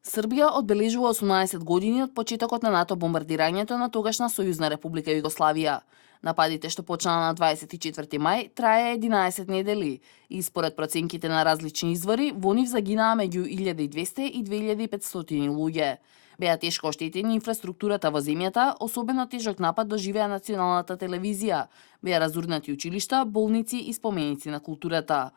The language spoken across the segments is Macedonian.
Србија одбележува 18 години од почетокот на НАТО бомбардирањето на тогашна Сојузна република Југославија. Нападите што почнаа на 24 мај трае 11 недели и според проценките на различни извори, во нив загинаа меѓу 1200 и 2500 луѓе. Беа тешко оштетени инфраструктурата во земјата, особено тежок напад доживеа националната телевизија. Беа разурнати училишта, болници и споменици на културата.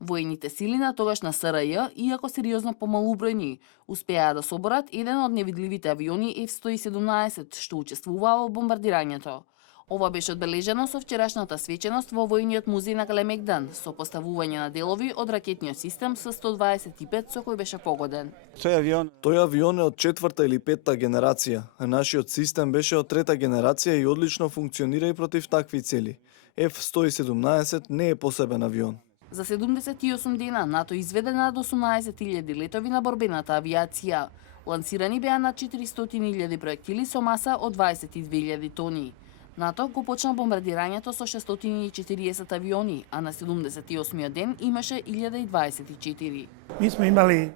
Воените сили на тогашна СРЈ, иако сериозно помалубројни, успеаа да соборат еден од невидливите авиони F-117 што учествуваа во бомбардирањето. Ова беше одбележено со вчерашната свеченост во војниот музеј на Калемегдан со поставување на делови од ракетниот систем С-125 со кој беше погоден. Тој авион е од 4-та или 5-та генерација, а нашиот систем беше од 3-та генерација и одлично функционира и против такви цели. F-117 не е посебен авион. За 78 дена НАТО изведе над 18.000 летови на борбената авиација. Лансирани беа над 400.000 проектили со маса од 22.000 тони. НАТО го почна бомбардирањето со 640 авиони, а на 78-миот ден имаше 1024.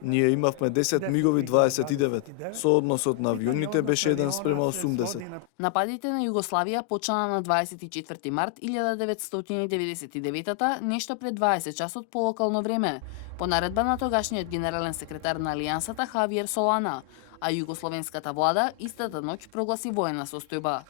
Ние имавме 10 мигови 29. Соодносот на авионите беше 1:80. Нападите на Југославија почнаа на 24 март 1999, нешто пред 20 часот по локално време, по наредба на тогашниот генерален секретар на Алијансата Хавиер Солана, а југословенската влада истата ноќ прогласи воена состојба.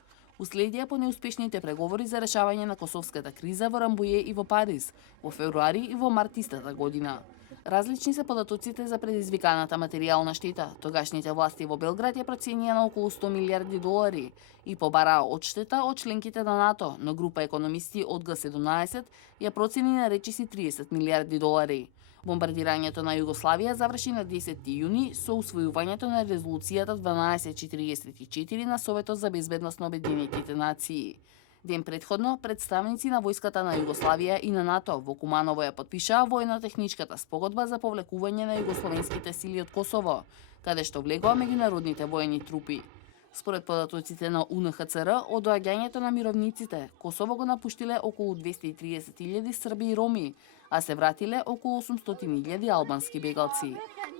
Уследија по неуспешните преговори за решавање на косовската криза во Рамбује и во Париз, во февруари и во март истата година. Различни се податоците за предизвиканата материјална штета. Тогашните власти во Белград ја проценија на околу 100 милиарди долари и побараа одштета од членките на НАТО, но група економисти од Г17 ја процени на речиси 30 милиарди долари. Бомбардирањето на Југославија заврши на 10 јуни со усвојувањето на резолуцијата 1244 на Советот за безбедност на Обединетите нации. Ден предходно, представници на војската на Југославија и на НАТО во Куманово ја подпишаа војно-техничката спогодба за повлекување на југословенските сили од Косово, каде што влегоа меѓународните воени трупи. Според податоците на УНХЦР, од доаѓањето на мировниците, Косово го напуштиле околу 230.000 срби и роми, а се вратиле околу 800.000 албански бегалци.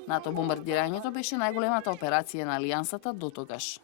НАТО бомбардирањето беше најголемата операција на Алијансата дотогаш.